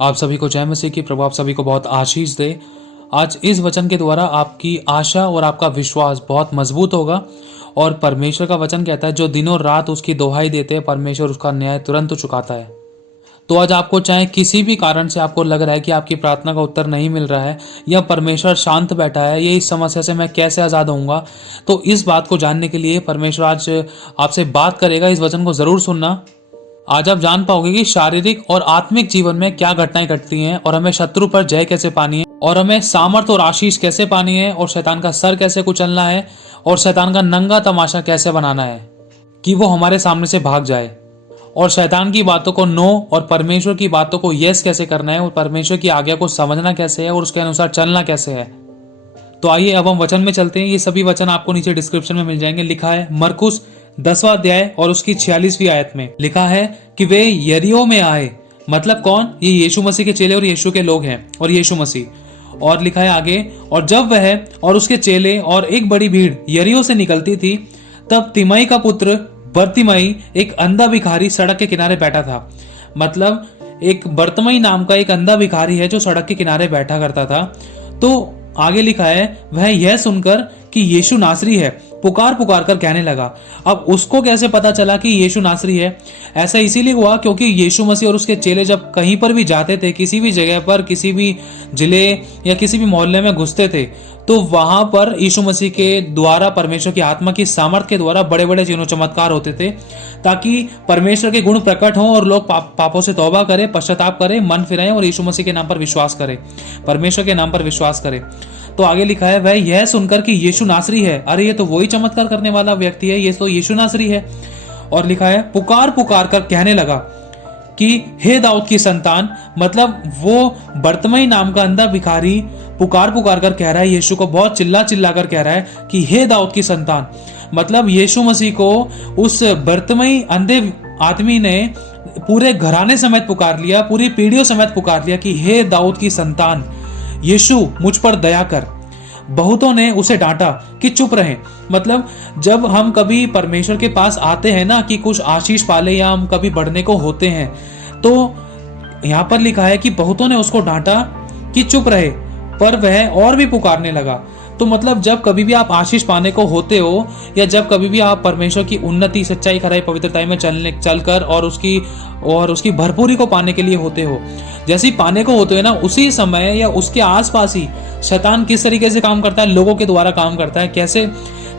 आप सभी को जय मसीह की। प्रभु आप सभी को बहुत आशीष दे। आज इस वचन के द्वारा आपकी आशा और आपका विश्वास बहुत मजबूत होगा। और परमेश्वर का वचन कहता है, जो दिनों रात उसकी दोहाई देते हैं, परमेश्वर उसका न्याय तुरंत चुकाता है। तो आज आपको चाहे किसी भी कारण से आपको लग रहा है कि आपकी प्रार्थना का उत्तर नहीं मिल रहा है या परमेश्वर शांत बैठा है, ये इस समस्या से मैं कैसे आज़ाद होऊंगा, तो इस बात को जानने के लिए परमेश्वर आज आपसे बात करेगा। इस वचन को ज़रूर सुनना। आज आप जान पाओगे कि शारीरिक और आत्मिक जीवन में क्या घटनाएं घटती हैं और हमें शत्रु पर जय कैसे पानी है, और हमें सामर्थ और आशीष कैसे पानी है, और शैतान का सर कैसे कुचलना है, और शैतान का नंगा तमाशा कैसे बनाना है कि वो हमारे सामने से भाग जाए, और शैतान की बातों को नो और परमेश्वर की बातों को यस कैसे करना है, और परमेश्वर की आज्ञा को समझना कैसे है और उसके अनुसार चलना कैसे है। तो आइए अब हम वचन में चलते हैं। ये सभी वचन आपको नीचे डिस्क्रिप्शन में मिल जाएंगे। लिखा है मरकुस 10वां अध्याय और उसकी 46वीं आयत में लिखा है कि वे यरीहो में आए। मतलब कौन? ये यीशु मसीह के चेले और यीशु के लोग हैं और यीशु मसीह। और लिखा है आगे, और जब वह और उसके चेले और एक बड़ी भीड़ यरीहो से निकलती थी, तब तिमाई का पुत्र बर्तिमाई एक अंधा भिखारी सड़क के किनारे बैठा था। मतलब एक बर्तिमाई नाम का एक अंधा भिखारी है जो सड़क के किनारे बैठा करता था। तो आगे लिखा है, वह यह सुनकर कि यीशु नासरी है, पुकार पुकार कर कहने लगा। अब उसको कैसे पता चला कि यीशु नासरी है? ऐसा इसीलिए हुआ क्योंकि यीशु मसीह और उसके चेले जब कहीं पर भी जाते थे, किसी भी जगह पर, किसी भी जिले या किसी भी मोहल्ले में घुसते थे, तो वहां पर यीशु मसीह के द्वारा परमेश्वर की आत्मा की सामर्थ के द्वारा बड़े बड़े चिन्ह चमत्कार होते थे, ताकि परमेश्वर के गुण प्रकट हों और लोग पापों से तौबा करें, पश्चाताप करें, मन फिराएं और यीशु मसीह के नाम पर विश्वास करें, परमेश्वर के नाम पर विश्वास करें। तो आगे लिखा है, वह यह सुनकर कि यीशु नासरी है, अरे ये तो वही चमत्कार करने वाला व्यक्ति है, ये तो यीशु नासरी है। और लिखा है, पुकार पुकार कर कहने लगा कि हे दाऊद की संतान। मतलब वो बर्तिमाई नाम का अंधा भिखारी पुकार पुकार कर कह रहा है, यीशु को बहुत चिल्ला चिल्ला कर कह रहा है कि हे दाऊद की संतान। मतलब यीशु मसीह को उस बर्तिमाई अंधे आदमी ने पूरे घराने समेत पुकार लिया, पूरी पीढ़ियों समेत पुकार लिया कि हे दाऊद की संतान, यीशु मुझ पर दया कर। बहुतों ने उसे डांटा कि चुप रहे। मतलब जब हम कभी परमेश्वर के पास आते हैं ना कि कुछ आशीष पाले या हम कभी बढ़ने को होते हैं, तो यहां पर लिखा है कि बहुतों ने उसको डांटा कि चुप रहे, पर वह और भी पुकारने लगा। तो मतलब जब कभी भी आप आशीष पाने को होते हो, या जब कभी भी आप परमेश्वर की उन्नति, सच्चाई, खराई, पवित्रता में चलकर और उसकी भरपूरी को पाने के लिए होते हो, जैसे ही पाने को होते हो ना, उसी समय या उसके आसपास ही शैतान किस तरीके से काम करता है, लोगों के द्वारा काम करता है। कैसे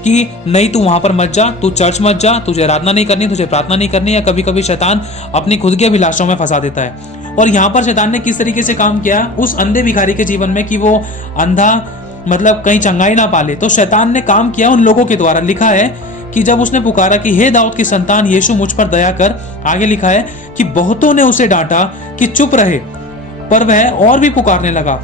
कि नहीं, तू वहां पर मत जा, तू चर्च मत जा, तुझे आराधना नहीं करनी, तुझे प्रार्थना नहीं करनी, या कभी कभी शैतान अपनी खुद की अभिलाषाओं में फंसा देता है। और यहाँ पर शैतान ने किस तरीके से काम किया उस अंधे भिखारी के जीवन में कि वो अंधा मतलब कहीं चंगाई ना पाले, तो शैतान ने काम किया उन लोगों के द्वारा। लिखा है कि जब उसने पुकारा कि हे दाऊद की संतान, यीशु मुझ पर दया कर, आगे लिखा है कि बहुतों ने उसे डांटा कि चुप रहे, पर वह और भी पुकारने लगा।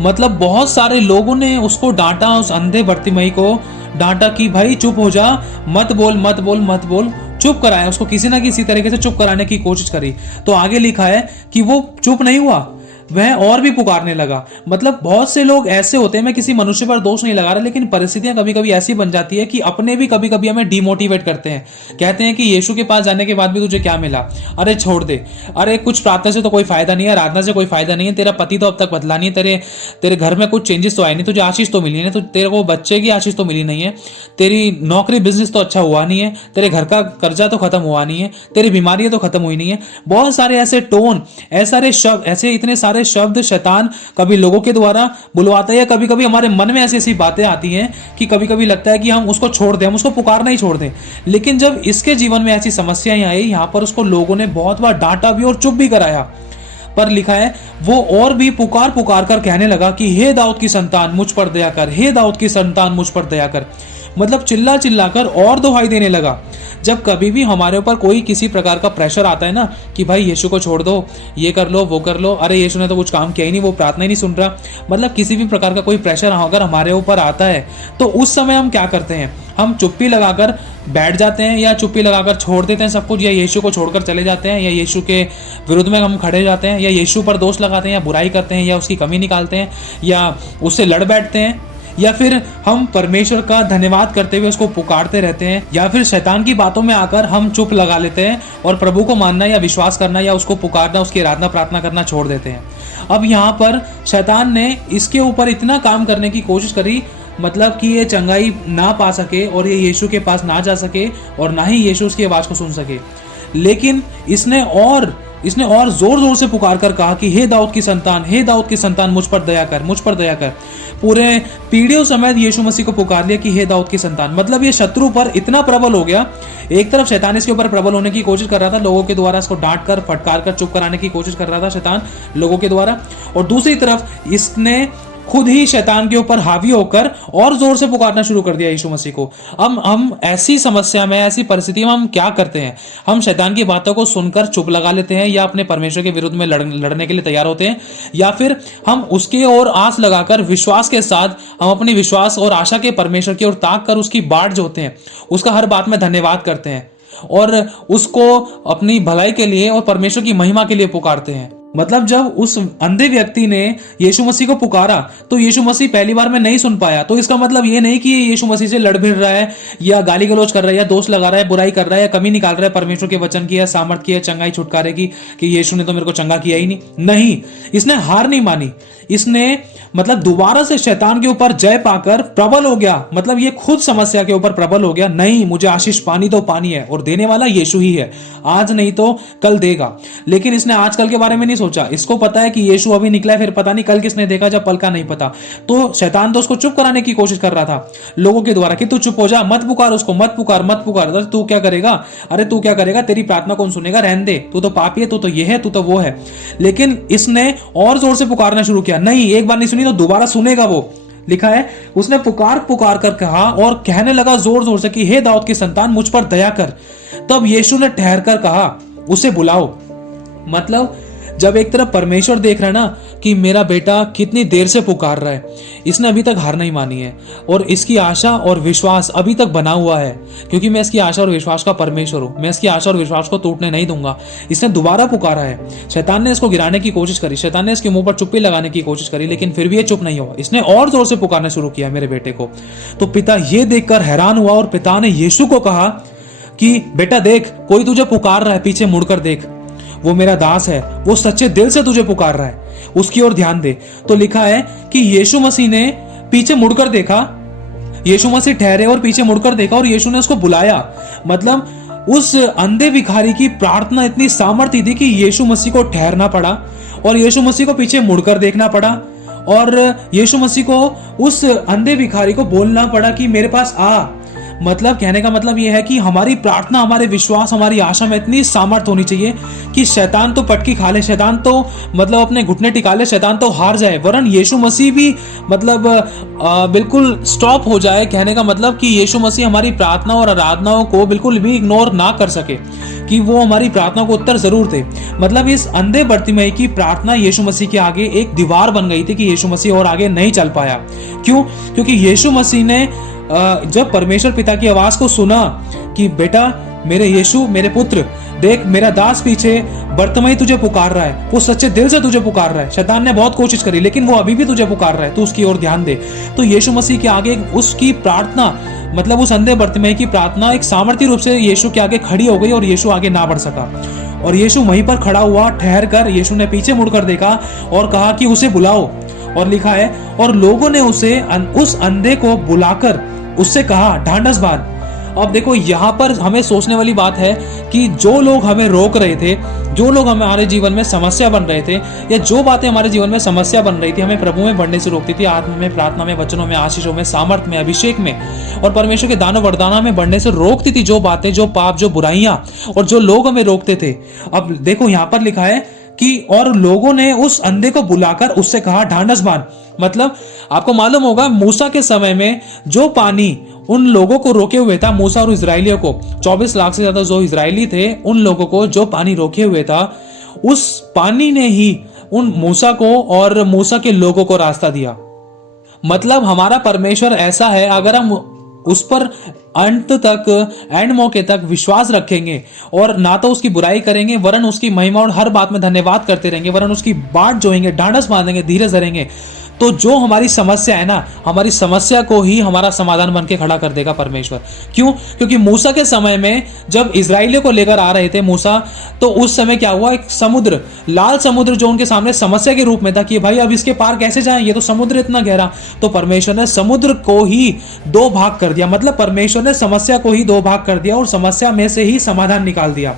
मतलब बहुत सारे लोगों ने उसको डांटा, उस अंधे बर्तिमाई को डांटा कि भाई चुप हो जा, मत बोल मत बोल मत बोल, चुप कराया उसको, किसी ना किसी तरीके से चुप कराने की कोशिश करी। तो आगे लिखा है कि वो चुप नहीं हुआ, वह और भी पुकारने लगा। मतलब बहुत से लोग ऐसे होते हैं, मैं किसी मनुष्य पर दोष नहीं लगा रहा, लेकिन परिस्थितियां कभी कभी ऐसी बन जाती है कि अपने भी कभी कभी हमें डिमोटिवेट करते हैं। कहते हैं कि यीशु के पास जाने के बाद भी तुझे क्या मिला, अरे छोड़ दे, अरे कुछ प्रार्थना से तो कोई फायदा नहीं है, आराधना से कोई फायदा नहीं है, तेरा पति तो अब तक बदला नहीं है, तेरे घर में कुछ चेंजेस तो आए नहीं, तुझे आशीष तो मिली नहीं, तो तेरे को बच्चे की आशीष तो मिली नहीं है, तेरी नौकरी बिजनेस तो अच्छा हुआ नहीं है, तेरे घर का कर्जा तो खत्म हुआ नहीं है, तेरी बीमारियां तो खत्म हुई नहीं है। बहुत सारे ऐसे टोन, ऐसे इतने सारे शब्द शैतान कभी लोगों के द्वारा बुलवाता है, या कभी कभी हमारे मन में ऐसी ऐसी बातें आती हैं कि कभी कभी लगता है कि हम उसको छोड़ दें, हम उसको पुकारना ही छोड़ दें। लेकिन जब इसके जीवन में ऐसी समस्याएं आई, यहां पर उसको लोगों ने बहुत बार डांटा भी और चुप भी कराया, पर लिखा है वो और भी पुकार पुकार कर कहने लगा कि हे दाऊद की संतान मुझ पर दया कर, हे दाऊद की संतान मुझ पर दया कर। मतलब चिल्ला चिल्ला कर और दुहाई देने लगा। जब कभी भी हमारे ऊपर कोई किसी प्रकार का प्रेशर आता है ना कि भाई यीशु को छोड़ दो, ये कर लो वो कर लो, अरे यीशु ने तो कुछ काम किया ही नहीं, वो प्रार्थना ही नहीं सुन रहा, मतलब किसी भी प्रकार का कोई प्रेशर अगर हमारे ऊपर आता है, तो उस समय हम क्या करते हैं? हम चुप्पी लगाकर बैठ जाते हैं, या चुप्पी लगाकर छोड़ देते हैं सब कुछ, या यीशु को छोड़कर चले जाते हैं, या यीशु के विरुद्ध में हम खड़े जाते हैं, या यीशु पर दोष लगाते हैं, या बुराई करते हैं, या उसकी कमी निकालते हैं, या उससे लड़ बैठते हैं, या फिर हम परमेश्वर का धन्यवाद करते हुए उसको पुकारते रहते हैं, या फिर शैतान की बातों में आकर हम चुप लगा लेते हैं और प्रभु को मानना या विश्वास करना या उसको पुकारना, उसकी आराधना प्रार्थना करना छोड़ देते हैं। अब यहाँ पर शैतान ने इसके ऊपर इतना काम करने की कोशिश करी, मतलब कि ये चंगाई ना पा सके और ये यीशु के पास ना जा सके और ना ही यीशु उसकी आवाज को सुन सके। लेकिन इसने और जोर जोर से पुकार कर कहा कि हे दाऊद की संतान, हे दाऊद की संतान, मुझ पर दया कर, मुझ पर दया कर। पूरे पीढ़ियों समेत यीशु मसीह को पुकार लिया कि हे दाऊद की संतान। मतलब ये शत्रु पर इतना प्रबल हो गया। एक तरफ शैतान इसके ऊपर प्रबल होने की कोशिश कर रहा था, लोगों के द्वारा इसको डांट कर फटकार कर चुप कराने की कोशिश कर रहा था शैतान लोगों के द्वारा, और दूसरी तरफ इसने खुद ही शैतान के ऊपर हावी होकर और जोर से पुकारना शुरू कर दिया यीशु मसीह को। अब हम ऐसी समस्या में, ऐसी परिस्थिति में हम क्या करते हैं? हम शैतान की बातों को सुनकर चुप लगा लेते हैं या अपने परमेश्वर के विरुद्ध में लड़ने के लिए तैयार होते हैं, या फिर हम उसके ओर आस लगाकर विश्वास के साथ हम अपनी विश्वास और आशा के परमेश्वर की ओर ताक कर उसकी बाट जोते हैं, उसका हर बात में धन्यवाद करते हैं और उसको अपनी भलाई के लिए और परमेश्वर की महिमा के लिए पुकारते हैं। मतलब जब उस अंधे व्यक्ति ने यीशु मसीह को पुकारा तो यीशु मसीह पहली बार में नहीं सुन पाया, तो इसका मतलब ये नहीं कि ये यीशु मसीह से लड़ भिड़ रहा है या गाली गलौज कर रहा है या दोष लगा रहा है, बुराई कर रहा है या कमी निकाल रहा है परमेश्वर के वचन की या सामर्थ की या चंगाई छुटकारे की कि यीशु ने तो मेरे को चंगा किया ही नहीं। इसने हार नहीं मानी, इसने मतलब दोबारा से शैतान के ऊपर जय पाकर प्रबल हो गया। मतलब ये खुद समस्या के ऊपर प्रबल हो गया, नहीं मुझे आशीष पानी तो पानी है और देने वाला यीशु ही है, आज नहीं तो कल देगा। लेकिन इसने आजकल के बारे में नहीं सोचा, इसको पता है कि यीशु अभी निकला है, फिर पता नहीं कल किसने देखा, जब पल का नहीं पता। तो शैतान तो उसको चुप कराने की कोशिश कर रहा था लोगों के द्वारा कि तू चुप हो जा, मत पुकार उसको, मत पुकार मत पुकार। अरे तू क्या करेगा, अरे तू क्या करेगा, तेरी प्रार्थना कौन सुनेगा, रहने दे, तू तो पापी है, तू तो ये है, तू तो वो है। लेकिन इसने और जोर से पुकारना शुरू किया, नहीं एक बार नहीं सुनी तो दोबारा सुनेगा वो। लिखा है उसने पुकार पुकार कर कहा और कहने लगा जोर जोर से कि हे दाऊद की संतान, मुझ पर दया कर। तब यीशु ने ठहर कर कहा, उसे बुलाओ। मतलब जब एक तरफ परमेश्वर देख रहा है ना कि मेरा बेटा कितनी देर से पुकार रहा है, इसने अभी तक हार नहीं मानी है और इसकी आशा और विश्वास अभी तक बना हुआ है, क्योंकि मैं इसकी आशा और विश्वास का परमेश्वर हूं, मैं इसकी आशा और विश्वास को टूटने नहीं दूंगा। इसने दोबारा पुकारा है, शैतान ने इसको गिराने की कोशिश करी, शैतान ने इसके मुंह पर चुप्पी लगाने की कोशिश करी, लेकिन फिर भी ये चुप नहीं हुआ, इसने और जोर से पुकारना शुरू किया मेरे बेटे को। तो पिता ये देखकर हैरान हुआ और पिता ने यीशु को कहा कि बेटा देख, कोई तुझे पुकार रहा है, पीछे मुड़कर देख, वो मेरा दास है, वो सच्चे दिल से तुझे पुकार रहा है, उसकी ओर ध्यान दे। तो लिखा है कि यीशु मसीह ने पीछे मुड़कर देखा, यीशु मसीह ठहरे और पीछे मुड़कर देखा और यीशु ने उसको बुलाया। मतलब उस अंधे भिखारी की प्रार्थना इतनी सामर्थ्य थी कि यीशु मसीह को ठहरना पड़ा और यीशु मसीह को पीछे मुड़कर देखना पड़ा और यीशु मसीह को उस अंधे भिखारी को बोलना पड़ा कि मेरे पास आ। मतलब कहने का मतलब यह है कि हमारी प्रार्थना, हमारे विश्वास, हमारी आशा में इतनी सामर्थ होनी चाहिए कि शैतान तो पटकी खा ले, शैतान तो मतलब अपने घुटने टिका ले, शैतान तो हार जाए, वरन यीशु मसीह भी मतलब बिल्कुल स्टॉप हो जाए। कहने का मतलब कि यीशु मसीह हमारी प्रार्थना और आराधनाओं को बिल्कुल भी इग्नोर ना कर सके, कि वो हमारी प्रार्थना को उत्तर जरूर दे। मतलब इस अंधे बर्तिमेई की प्रार्थना यीशु मसीह के आगे एक दीवार बन गई थी कि यीशु मसीह और आगे नहीं चल पाया। क्यों? क्योंकि यीशु मसीह ने जब परमेश्वर पिता की आवाज को सुना कि बेटा मेरे यीशु, मेरे पुत्र, देख मेरा दास पीछे बर्तिमेई तुझे पुकार रहा है, वो सच्चे दिल से तुझे पुकार रहा है, शैतान ने बहुत कोशिश करी लेकिन वो अभी भी तुझे पुकार रहा है, तू उसकी ओर ध्यान दे। तो यीशु मसीह के आगे उसकी प्रार्थना, मतलब उस अंधे बर्तिमेई की प्रार्थना एक सामर्थ्य रूप से यीशु के आगे खड़ी हो गई और यीशु आगे ना बढ़ सका। और यीशु वहीं पर खड़ा हुआ, ठहर कर यीशु ने पीछे मुड़कर देखा और कहा कि उसे बुलाओ। और लिखा है और लोगों ने उस अंधे को बुलाकर उससे कहा, ढांढस बांध। अब देखो यहाँ पर हमें सोचने वाली बात है कि जो लोग हमें रोक रहे थे, जो लोग हमारे जीवन में समस्या बन रहे थे, या जो बातें हमारे जीवन में समस्या बन रही थी, हमें प्रभु में बढ़ने से रोकती थी, आत्मा में, प्रार्थना में, वचनों में, आशीषों में, सामर्थ में, अभिषेक में और परमेश्वर के दानों वरदानों में बढ़ने से रोकती थी, जो बातें, जो पाप, जो बुराइयां और जो लोग हमें रोकते थे। अब देखो यहाँ पर लिखा है कि और लोगों ने उस अंधे को बुलाकर उससे कहा, ढांढस बांध। मतलब आपको मालूम होगा मूसा के समय में जो पानी उन लोगों को रोके हुए था, मूसा और इजराइलियों को, 24 लाख से ज्यादा जो इजराइली थे, उन लोगों को जो पानी रोके हुए था, उस पानी ने ही उन मूसा को और मूसा के लोगों को रास्ता दिया। मतलब हमारा परमेश्वर ऐसा है, अगर हम उस पर अंत तक, एंड मौके तक विश्वास रखेंगे और ना तो उसकी बुराई करेंगे, वरन उसकी महिमा और हर बात में धन्यवाद करते रहेंगे, वरन उसकी बाट जोएंगे, ढांढस बांधेंगे, धीरज धरेंगे, तो जो हमारी समस्या है ना, हमारी समस्या को ही हमारा समाधान बन के खड़ा कर देगा परमेश्वर। क्यों? क्योंकि मूसा के समय में जब इजराइलियों को लेकर आ रहे थे मूसा, तो उस समय क्या हुआ, एक समुद्र, लाल समुद्र जो उनके सामने समस्या के रूप में था कि भाई अब इसके पार कैसे जाएं, ये तो समुद्र इतना गहरा। तो परमेश्वर ने समुद्र को ही दो भाग कर दिया, मतलब परमेश्वर ने समस्या को ही दो भाग कर दिया और समस्या में से ही समाधान निकाल दिया।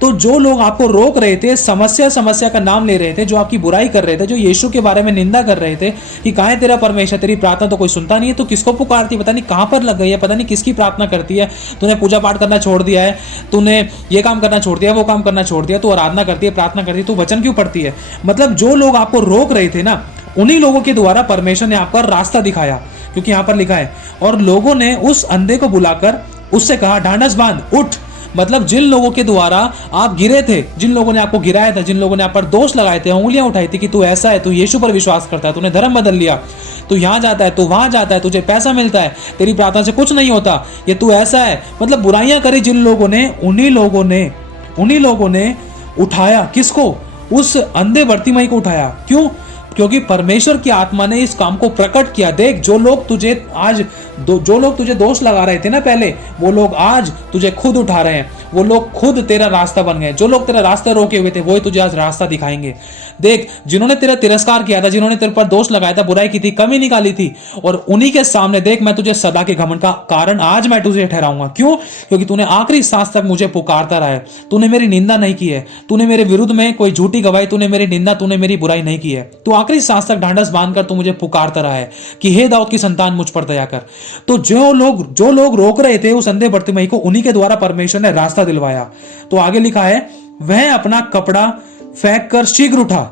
तो जो लोग आपको रोक रहे थे, समस्या का नाम ले रहे थे, जो आपकी बुराई कर रहे थे, जो यीशु के बारे में निंदा कर रहे थे कि कहाँ है तेरा परमेश्वर, तेरी प्रार्थना तो कोई सुनता नहीं है, तो किसको पुकारती है, पता नहीं कहाँ पर लग गई है, पता नहीं किसकी प्रार्थना करती है, तूने पूजा पाठ करना छोड़ दिया है, तूने ये काम करना छोड़ दिया, वो काम करना छोड़ दिया, तू आराधना करती है, प्रार्थना करती है, तू वचन क्यों पढ़ती है। मतलब जो लोग आपको रोक रहे थे ना, उन्हीं लोगों के द्वारा परमेश्वर ने आपका रास्ता दिखाया, क्योंकि यहां पर लिखा है, और लोगों ने उस अंधे को बुलाकर उससे कहा, ढांढस बांध, उठ। मतलब जिन लोगों के द्वारा आप गिरे थे, जिन लोगों ने आपको गिराया था, जिन लोगों ने आप पर दोष लगाए थे, उंगलियां उठाई थी कि तू ऐसा है, तू यीशु पर विश्वास करता है, तूने धर्म बदल लिया, तू यहाँ जाता है, तू वहां जाता है, तुझे पैसा मिलता है, तेरी प्रार्थना से कुछ नहीं होता, ये तू ऐसा है, मतलब बुराइयां करी जिन लोगों ने, उन्हीं लोगों ने उठाया किसको, उस अंधे बर्तिमाई को उठाया। क्यों? क्योंकि परमेश्वर की आत्मा ने इस काम को प्रकट किया। देख, जो लोग तुझे दोष लगा रहे थे ना पहले, वो लोग आज तुझे खुद उठा रहे हैं, वो लोग खुद तेरा रास्ता बन गए। जो लोग तेरा रास्ता रोके हुए थे, वो ही तुझे आज रास्ता दिखाएंगे। देख, जिन्होंने तेरा तिरस्कार किया था, जिन्होंने तेरे पर दोष लगाया था, बुराई की थी, कमी निकाली थी, और उन्हीं के सामने देख, मैं तुझे सदा के घमंड का कारण आज मैं तुझे ठहराऊंगा। क्यों? क्योंकि तूने आखिरी सांस तक मुझे पुकारता रहा है, तूने मेरी निंदा नहीं की है, तूने मेरे विरुद्ध में कोई झूठी गवाही, तूने मेरी निंदा, तूने मेरी बुराई नहीं की है, तू आखिरी सांस तक ढांढस बांधकर तू मुझे पुकारता रहा है कि हे दाऊद की संतान, मुझ पर दया कर। तो जो लोग रोक रहे थे उस अंधे बर्तिमाई को, उन्हीं के द्वारा परमेश्वर ने रास्ता दिलवाया। तो आगे लिखा है, वह अपना कपड़ा फेंक कर शीघ्र उठा।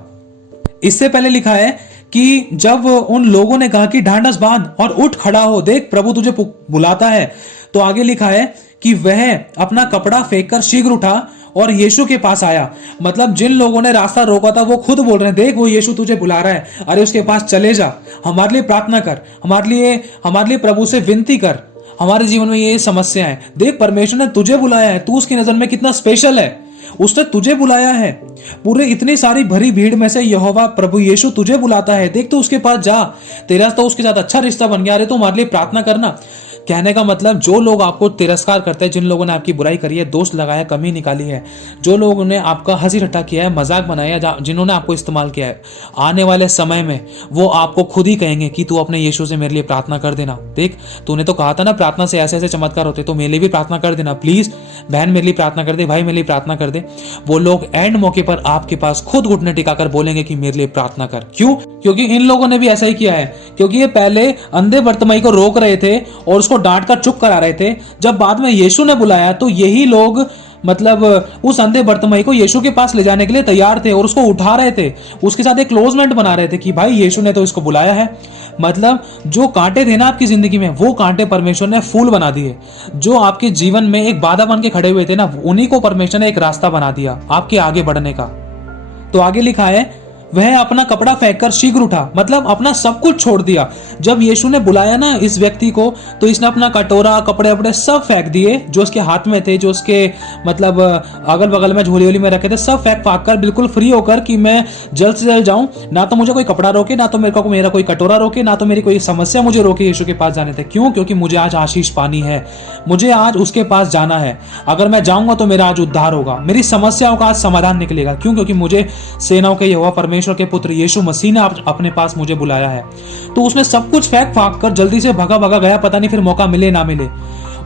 इससे पहले लिखा है कि जब उन लोगों ने कहा कि ढांढस बांध और उठ खड़ा हो, देख प्रभु तुझे बुलाता है, तो आगे लिखा है कि वह अपना कपड़ा फेंक कर शीघ्र उठा और यीशु के पास आया। मतलब जिन लोगों ने रास्ता रोका था, वो खुद बोल रहे हैं, देख वो यीशु तुझे बुला रहा है, अरे उसके पास चले जा, हमारे लिए प्रार्थना कर, हमारे लिए प्रभु से विनती कर, हमारे जीवन में ये समस्या है। देख, परमेश्वर ने तुझे बुलाया है, तू उसकी नजर में कितना स्पेशल है, उसने तुझे बुलाया है। पूरे इतनी सारी भरी भीड़ में से यहोवा प्रभु यीशु तुझे बुलाता है। देख, तू उसके पास जा, तेरा तो उसके साथ अच्छा रिश्ता बन गया, अरे तो हमारे लिए प्रार्थना करना। कहने का मतलब, जो लोग आपको तिरस्कार करते हैं, जिन लोगों ने आपकी बुराई करी है, दोष लगाया, कमी निकाली है, जो लोगों ने आपका हंसी ठट्ठा किया है, मजाक बनाया, जिन्होंने आपको इस्तेमाल किया है, आने वाले समय में वो आपको खुद ही कहेंगे कि तू अपने यीशु से मेरे लिए प्रार्थना कर देना। देख, तूने तो कहा था ना प्रार्थना से ऐसे ऐसे चमत्कार होते, तो मेरे लिए भी प्रार्थना कर देना प्लीज, बहन मेरे लिए प्रार्थना कर दे, भाई मेरे लिए प्रार्थना कर दे। वो लोग एंड मौके पर आपके पास खुद घुटने टिकाकर बोलेंगे कि मेरे लिए प्रार्थना कर। क्यों? क्योंकि इन लोगों ने भी ऐसा ही किया है। क्योंकि ये पहले अंधे बर्तिमाई को रोक रहे थे और उसको डांट कर चुप करा रहे थे, जब बाद में यीशु ने बुलाया तो यही लोग मतलब उस अंधे बर्तिमाई को यीशु के पास ले जाने के लिए तैयार थे और उसको उठा रहे थे, उसके साथ एक क्लोजमेंट बना रहे थे कि भाई यीशु ने तो इसको बुलाया है। मतलब जो कांटे थे ना आपकी जिंदगी में, वो कांटे परमेश्वर ने फूल बना दिए। जो आपके जीवन में एक बाधा बन के खड़े हुए थे ना, उन्हीं को परमेश्वर ने एक रास्ता बना दिया आपके आगे बढ़ने का। तो आगे लिखा है, वह अपना कपड़ा फेंककर शीघ्र उठा, मतलब अपना सब कुछ छोड़ दिया। जब यीशु ने बुलाया ना इस व्यक्ति को, तो इसने अपना कटोरा, कपड़े वपड़े सब फेंक दिए जो उसके हाथ में थे, जो उसके मतलब अगल बगल में झोली वोली में रखे थे, सब फेंक फाक कर बिल्कुल फ्री होकर कि मैं जल्द से जल्द जाऊं, ना तो मुझे कोई कपड़ा रोके, ना तो मेरा कोई कटोरा रोके, ना तो मेरी कोई समस्या मुझे रोके यीशु के पास जाने थे। क्यों? क्योंकि मुझे आज आशीष पानी है, मुझे आज उसके पास जाना है। अगर मैं जाऊंगा तो मेरा आज उद्धार होगा, मेरी समस्याओं का आज समाधान निकलेगा। क्यों? क्योंकि मुझे सेनाओं के यहोवा परमेश्वर के पुत्र यीशु मसीह ने अपने पास मुझे बुलाया है। तो उसने सब कुछ फेंक फाक कर जल्दी से भगा गया, पता नहीं फिर मौका मिले ना मिले,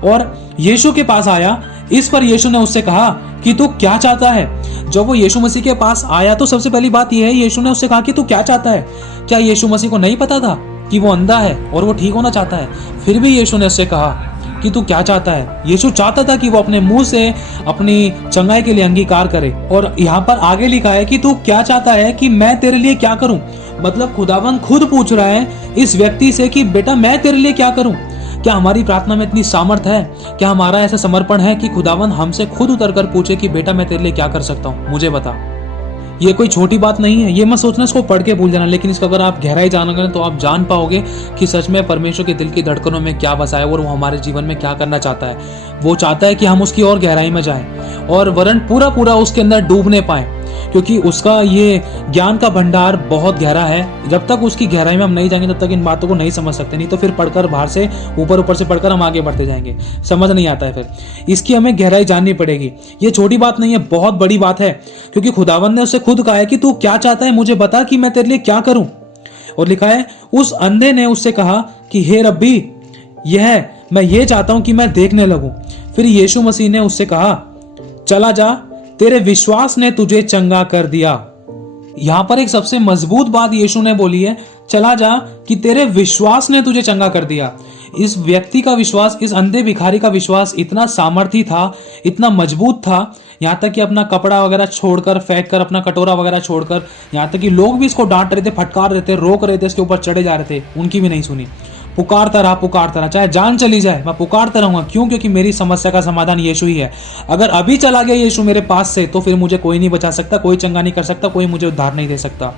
और यीशु के पास आया। इस पर यीशु ने उससे कहा कि तू क्या चाहता है। जब वो यीशु मसीह के पास आया तो सबसे पहली बात यह है, यीशु ने उससे कहा कि तू क्या चाहता है। क्या यीशु मसीह को नहीं पता था कि वो अंधा है और वो ठीक होना चाहता है? फिर भी यीशु ने उससे कहा कि तू क्या चाहता है। यीशु चाहता था कि वो अपने मुंह से अपनी चंगाई के लिए अंगीकार करे। और यहाँ पर आगे लिखा है कि तू क्या चाहता है कि मैं तेरे लिए क्या करूं। मतलब खुदावन खुद पूछ रहा है इस व्यक्ति से कि बेटा मैं तेरे लिए क्या करूं। क्या हमारी प्रार्थना में इतनी सामर्थ है? क्या हमारा ऐसा समर्पण है कि खुदावन हमसे खुद उतर कर पूछे कि बेटा मैं तेरे लिए क्या कर सकता हूं, मुझे बता। ये कोई छोटी बात नहीं है, ये मत सोचना इसको पढ़ के भूल जाना, लेकिन इसको अगर आप गहराई जानोगे तो आप जान पाओगे कि सच में परमेश्वर के दिल की धड़कनों में क्या बसा है और वो हमारे जीवन में क्या करना चाहता है। वो चाहता है कि हम उसकी और गहराई में जाएं और वरन पूरा उसके अंदर डूबने पाएं। क्योंकि उसका ये ज्ञान का भंडार बहुत गहरा है। जब तक उसकी गहराई में हम नहीं जाएंगे तब तक इन बातों को नहीं समझ सकते, नहीं तो फिर पढ़कर बाहर से ऊपर से पढ़कर हम आगे बढ़ते जाएंगे, समझ नहीं आता है। फिर इसकी हमें गहराई जाननी पड़ेगी। ये छोटी बात नहीं है, बहुत बड़ी बात है, क्योंकि खुदावंद ने उससे खुद कहा है कि तू क्या चाहता है, मुझे बता कि मैं तेरे लिए क्या करूं। और लिखा है उस अंधे ने उससे कहा कि हे रब्बी, मैं ये चाहता हूं कि मैं देखने लगूं। फिर यीशु मसीह ने उससे कहा, चला जा, तेरे विश्वास ने तुझे चंगा कर दिया। यहां पर एक सबसे मजबूत बात यीशु ने बोली है, चला जा कि तेरे विश्वास ने तुझे चंगा कर दिया। इस व्यक्ति का विश्वास, इस अंधे भिखारी का विश्वास इतना सामर्थी था, इतना मजबूत था, यहाँ तक कि अपना कपड़ा वगैरह छोड़कर, फेंक कर, अपना कटोरा वगैरह छोड़कर, यहाँ तक कि लोग भी इसको डांट रहे थे, फटकार रहे थे, रोक रहे थे, इसके ऊपर चढ़े जा रहे थे, उनकी भी नहीं सुनी। पुकारता रहा, चाहे जान चली जाए मैं पुकारता रहूंगा। क्यों? क्योंकि मेरी समस्या का समाधान यीशु ही है। अगर अभी चला गया यीशु मेरे पास से, तो फिर मुझे कोई नहीं बचा सकता, कोई चंगा नहीं कर सकता, कोई मुझे उद्धार नहीं दे सकता।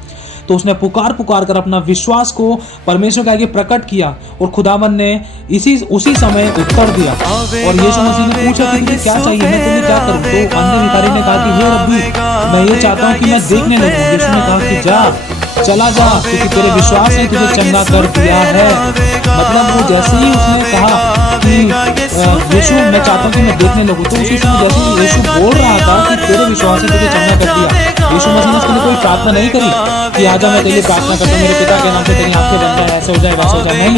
तो उसने पुकार कर अपना विश्वास को परमेश्वर के आगे प्रकट किया, और खुदावन ने उसी समय उत्तर दिया। और यीशु मसीह ने पूछा कि तुझे क्या चाहिए, मैं तुम्हें क्या करूं? तो अंधे भिखारी ने कहा कि हे रब्बी, मैं ये चाहता हूं कि मैं देखने लगूं। यीशु ने कहा कि जा, चला जा, क्योंकि तेरे विश्वास ने तुझे चंगा कर दिया है। मतलब वो जैसे ही उसने कहा कि यीशु मैं चाहता हूं कि मैं देखने लगूं, तो उसी समय जैसे ही यीशु बोल रहा था कि तेरे विश्वास ने तुझे चंगा कर दिया, यीशु मसीह ने उसके लिए कोई प्रार्थना नहीं करी कि आजा मैं तेरे लिए प्रार्थना करता हूं, मेरे पिता के नाम से तेरी आंखें बन जाए, ऐसे हो जाए, वैसे हो जाए। नहीं,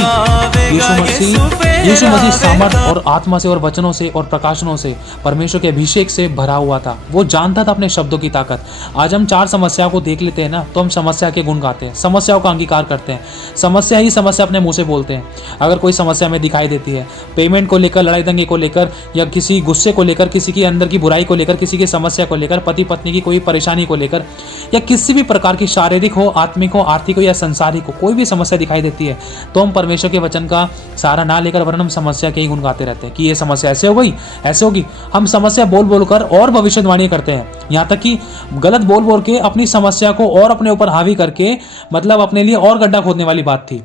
यीशु मसीह सामर्थ और आत्मा से और वचनों से और प्रकाशनों से, परमेश्वर के अभिषेक से भरा हुआ था। वो जानता था अपने शब्दों की ताकत। आज हम 4 समस्याओं को देख लेते हैं ना, तो हम समस्या के गुण गाते हैं, समस्याओं का अंगीकार करते हैं, समस्या ही समस्या अपने मुंह से बोलते हैं। अगर कोई समस्या में दिखाई देती है, पेमेंट को लेकर, लड़ाई दंगे को लेकर, या किसी गुस्से को लेकर, किसी के अंदर की बुराई को लेकर, किसी की समस्या को लेकर, पति पत्नी की कोई परेशानी को लेकर, या किसी भी प्रकार की शारीरिक हो, आत्मिक हो, आर्थिक हो या संसारिक हो, कोई भी समस्या दिखाई देती है, तो हम परमेश्वर के वचन का सहारा ना लेकर वरन हम समस्या के ही गुण गाते रहते हैं कि ये समस्या ऐसे हो गई, ऐसे होगी। हम समस्या बोल बोल कर और भविष्यवाणी करते हैं, यहाँ तक कि गलत बोल बोल के अपनी समस्या को और अपने ऊपर हावी करके, मतलब अपने लिए और गड्ढा खोदने वाली बात थी।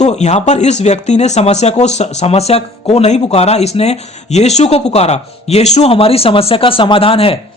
तो यहां पर इस व्यक्ति ने समस्या को नहीं पुकारा, इसने यीशु को पुकारा। यीशु हमारी समस्या का समाधान है।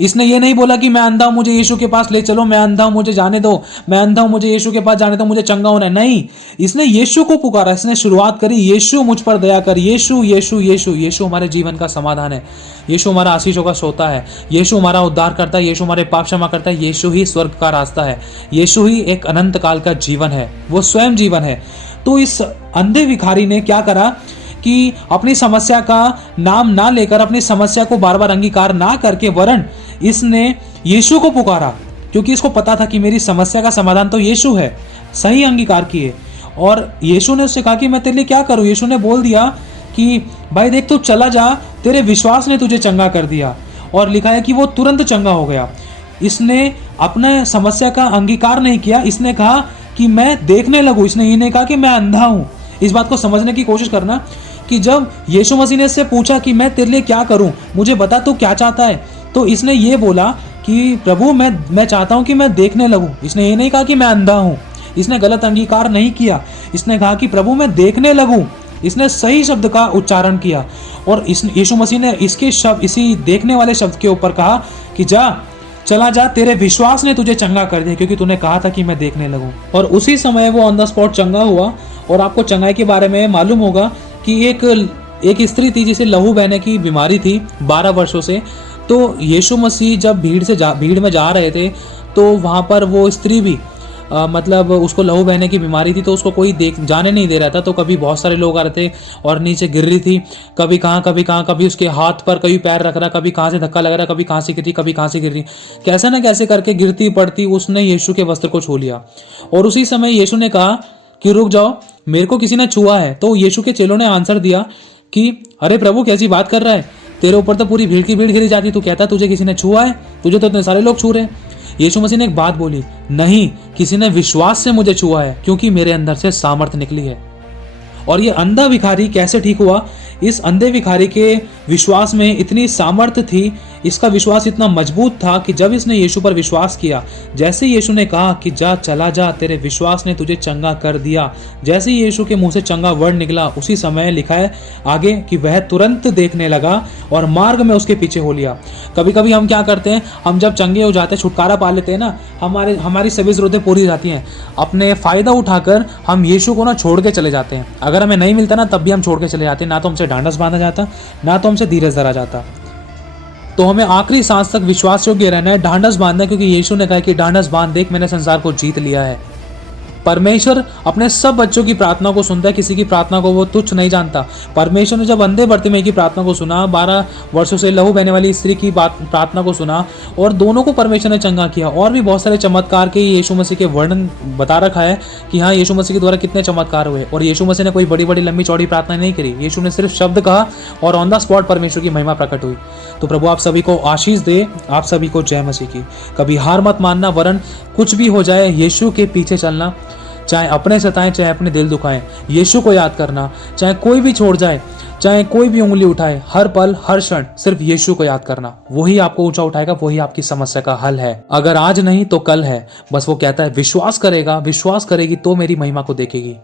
इसने ये नहीं बोला कि मैं अंधा हूं, मुझे यीशु के पास ले चलो, मैं अंधा हूं, मुझे जाने दो, मैं अंधा हूं, मुझे यीशु के पास जाने दो, मुझे चंगा होना है। नहीं, इसने यीशु को पुकारा, इसने शुरुआत करी, यीशु मुझ पर दया कर, यीशु यीशु यीशु यीशु हमारे जीवन का समाधान है, यीशु हमारा आशीषों का सोता है, यीशु हमारा उद्धार करता है, यीशु हमारे पाप क्षमा करता है, यीशु ही स्वर्ग का रास्ता है, यीशु ही एक अनंत काल का जीवन है, वो स्वयं जीवन है। तो इस अंधे भिखारी ने क्या करा कि अपनी समस्या का नाम ना लेकर, अपनी समस्या को बार बार अंगीकार ना करके, वरन इसने यीशु को पुकारा, क्योंकि इसको पता था कि मेरी समस्या का समाधान तो यीशु है। सही अंगीकार किए, और यीशु ने उससे कहा कि मैं तेरे लिए क्या करूं। यीशु ने बोल दिया कि भाई देख, तू चला जा, तेरे विश्वास ने तुझे चंगा कर दिया। और लिखा है कि वो तुरंत चंगा हो गया। इसने अपने समस्या का अंगीकार नहीं किया, इसने कहा कि मैं देखने लगूं। इसने ये नहीं कहा कि मैं अंधा हूं। इस बात को समझने की कोशिश करना कि जब यीशु मसीह ने इससे पूछा कि मैं तेरे लिए क्या करूं, मुझे बता तू क्या चाहता है, तो इसने ये बोला कि प्रभु मैं चाहता हूं कि मैं देखने लगूं। इसने ये नहीं कहा कि मैं अंधा हूं। इसने गलत अंगीकार नहीं किया, इसने कहा कि प्रभु मैं देखने लगूं। इसने सही शब्द का उच्चारण किया, और यीशु मसीह ने इसके शब्द, इसी देखने वाले शब्द के ऊपर कहा कि चला जा, तेरे विश्वास ने तुझे चंगा कर दिया, क्योंकि तूने कहा था कि मैं देखने लगूं। और उसी समय वो ऑन द स्पॉट चंगा हुआ। और आपको चंगाई के बारे में मालूम होगा कि एक स्त्री थी जिसे लहू बहने की बीमारी थी 12 वर्षों से। तो यीशु मसीह जब भीड़ में जा रहे थे, तो वहाँ पर वो स्त्री भी मतलब उसको लहू बहने की बीमारी थी, तो उसको कोई जाने नहीं दे रहा था। तो कभी बहुत सारे लोग आ रहे थे और नीचे गिर रही थी, कभी कहाँ, कभी उसके हाथ पर कभी पैर रख रहा, कभी कहाँ से धक्का लग रहा, कभी कहाँ से गिर रही, कभी कहाँ से गिर रही। कैसे ना कैसे करके गिरती पड़ती उसने यीशु के वस्त्र को छू लिया। और उसी समय यीशु ने कहा कि रुक जाओ, मेरे को किसी ने छुआ है। तो यीशु के चेलों ने आंसर दिया कि अरे प्रभु, कैसी बात कर रहा है, तेरे ऊपर तो पूरी भीड़ की भीड़ घिरी जाती, तू कहता तुझे किसी ने छुआ है, तुझे तो इतने सारे लोग छू रहे हैं। यीशु मसीह ने एक बात बोली, नहीं, किसी ने विश्वास से मुझे छुआ है, क्योंकि मेरे अंदर से सामर्थ निकली है। और ये अंधा भिखारी कैसे ठीक हुआ? इस अंधे भिखारी के विश्वास में इतनी सामर्थ्य थी, इसका विश्वास इतना मजबूत था कि जब इसने यीशु पर विश्वास किया, जैसे यीशु ने कहा कि जा चला जा, तेरे विश्वास ने तुझे चंगा कर दिया, जैसे यीशु के मुंह से चंगा वर्ड निकला, उसी समय लिखा है आगे कि वह तुरंत देखने लगा और मार्ग में उसके पीछे हो लिया। कभी कभी हम क्या करते हैं, हम जब चंगे हो जाते हैं, छुटकारा पा लेते हैं ना, हमारी सभी जरूरतें पूरी हो जाती हैं, अपने फायदा उठाकर हम यीशु को ना छोड़ के चले जाते हैं। अगर हमें नहीं मिलता ना, तब भी हम छोड़ के चले जाते हैं। ना तो हमसे ढांढस बांधा जाता, ना तो हमसे धीरज धरा जाता। तो हमें आखिरी सांस तक विश्वास योग्य रहना है, ढांढस बांधना, क्योंकि यीशु ने कहा कि ढांढस बांध, देख मैंने संसार को जीत लिया है। परमेश्वर अपने सब बच्चों की प्रार्थना को सुनता है, किसी की प्रार्थना को वो तुच्छ नहीं जानता। परमेश्वर ने जब अंधे बर्तिमेई की प्रार्थना को सुना, 12 वर्षों से लहू बहने वाली स्त्री की प्रार्थना को सुना, और दोनों को परमेश्वर ने चंगा किया। और भी बहुत सारे चमत्कार के यीशु मसीह के वर्णन बता रखा है कि हाँ, यीशु मसीह के द्वारा कितने चमत्कार हुए। और यीशु मसीह ने कोई बड़ी बड़ी लंबी चौड़ी प्रार्थना नहीं करी, यीशु ने सिर्फ शब्द कहा और ऑन द स्पॉट परमेश्वर की महिमा प्रकट हुई। तो प्रभु आप सभी को आशीष दे, आप सभी को जय मसीह की। कभी हार मत मानना, वरन कुछ भी हो जाए यीशु के पीछे चलना, चाहे अपने सताएं चाहे अपने दिल दुखाएं, यीशु को याद करना। चाहे कोई भी छोड़ जाए, चाहे कोई भी उंगली उठाए, हर पल हर क्षण सिर्फ यीशु को याद करना। वही आपको ऊंचा उठाएगा, वही आपकी समस्या का हल है। अगर आज नहीं तो कल है। बस वो कहता है विश्वास करेगा, विश्वास करेगी तो मेरी महिमा को देखेगी।